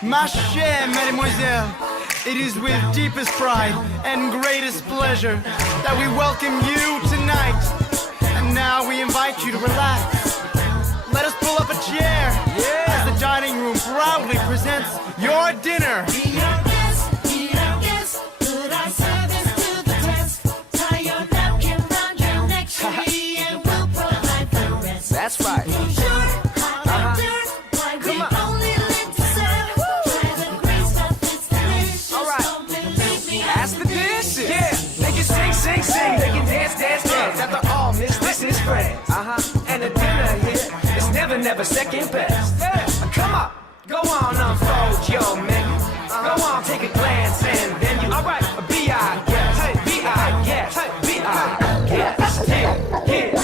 Ma chère mademoiselle, it is with deepest pride and greatest pleasure that we welcome you tonight. And now we invite you to relax. Let us pull up a chair as the dining room proudly presents your dinner. Put our service to the test. Tie your napkin round your neck, Cherie, and we'll provide the rest. That's right. Come on. Only live to serve. Try the great stuff, it's delicious. All right. Don't believe me. Ask the dishes. Yeah, they can sing, sing, sing. They can dance, dance, dance. After all, miss, this is friends. And the dinner here is never, never second best. Come on, go on, unfold your menu. Go on, take a glance and then you. All right, be our guest. Be our guest. Be our guest. Yeah, yeah.